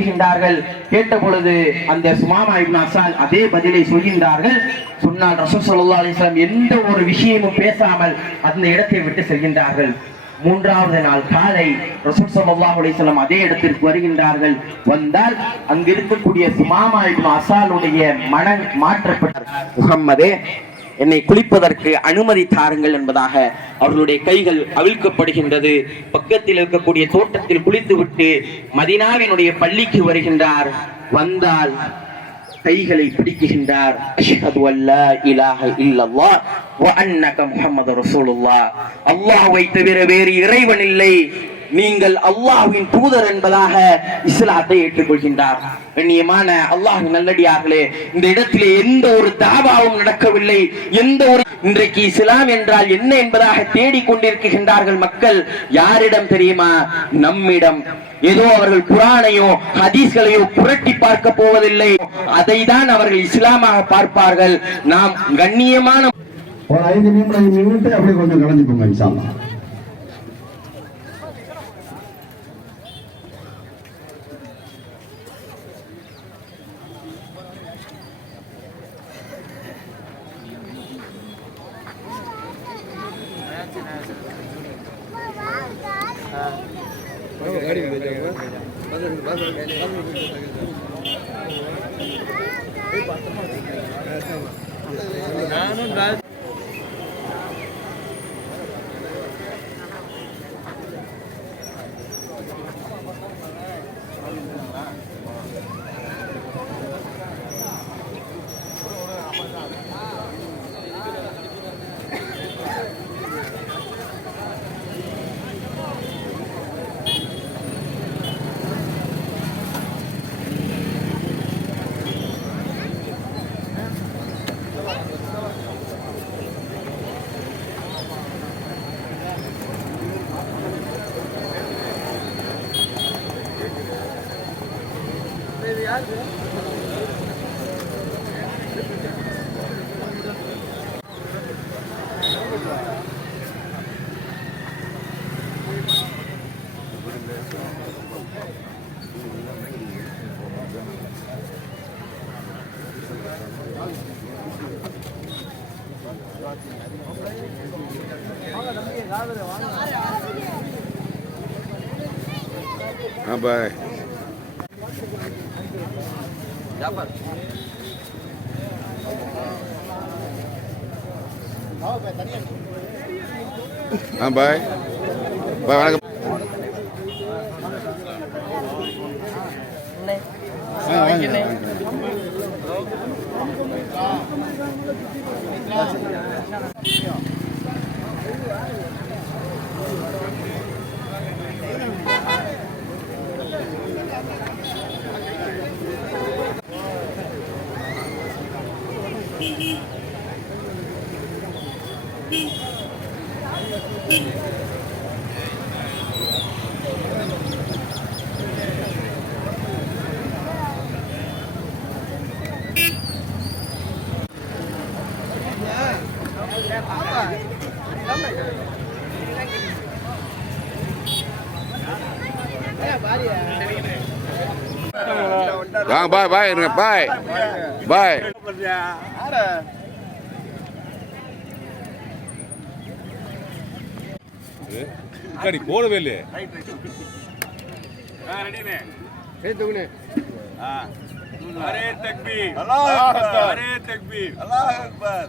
கேட்கின்றார்கள். கேட்ட பொழுது அந்த சுமாமா இப்னு அஸால் அதே பதிலை சொல்கின்றார்கள். சொன்னால் ரசூல் ஸல்லல்லாஹு அலைஹி வஸல்லம் எந்த ஒரு விஷயமும் பேசாமல் அந்த இடத்தை விட்டு செல்கின்றார்கள். மூன்றாவது நாள் காலை ரசூல் ஸல்லல்லாஹு அலைஹி வஸல்லம் அதே இடத்திற்கு வருகின்றார்கள். வந்தால் அங்கு இருக்கக்கூடிய சுமாமா இப்னு அஸாலுடைய மனம் மாற்றப்பட்டார். முஹம்மதே, என்னை குளிப்பதற்கு அனுமதி தாருங்கள் என்பதாக அவர்களுடைய கைகள் அவிழ்க்கப்படுகின்றது. பக்கத்தில் இருக்கக்கூடிய தோட்டத்தில் குளித்துவிட்டு மதீனாவினுடைய பள்ளிக்கு வருகின்றார். வந்தால் கைகளை பிடிக்கின்றார். அஷ்ஹது அல்லா இலாஹ இல்லல்லாஹ் வ அன்னக முஹம்மது ரசூலுல்லாஹ், அல்லாஹ்வை தவிர வேறு இறைவன் இல்லை, நீங்கள் அல்லாஹ்வின் தூதர் என்பதாக இஸ்லாத்தை ஏற்றுக்கொள்கின்றார். கண்ணியமான அல்லாஹ்வின் நல்லடியார்களே, இந்த இடத்திலே எந்த ஒரு தாவாவும் நடக்கவில்லை. எந்த ஒரு இன்றைக்கு இஸ்லாம் என்றால் என்ன என்பதாக தேடிக்கொண்டிருக்கின்றார்கள் மக்கள். யாரிடம் தெரியுமா? நம்மிடம். ஏதோ அவர்கள் குர்ஆனையோ ஹதீஸ்களையோ புரட்டி பார்க்க போவதில்லை. அதை தான் அவர்கள் இஸ்லாமாக பார்ப்பார்கள். நாம் கண்ணியமான ஒரு 5 நிமிடம் அப்படி கொஞ்சம் கலந்துக்கோங்க இன்ஷா அல்லாஹ். Bye. Bye. Bye. Bye bye bye bye. Kadi bola bele. Ready ne? Hey dugune. Hare takbir. Allahu Akbar. Hare takbir. Allahu Akbar.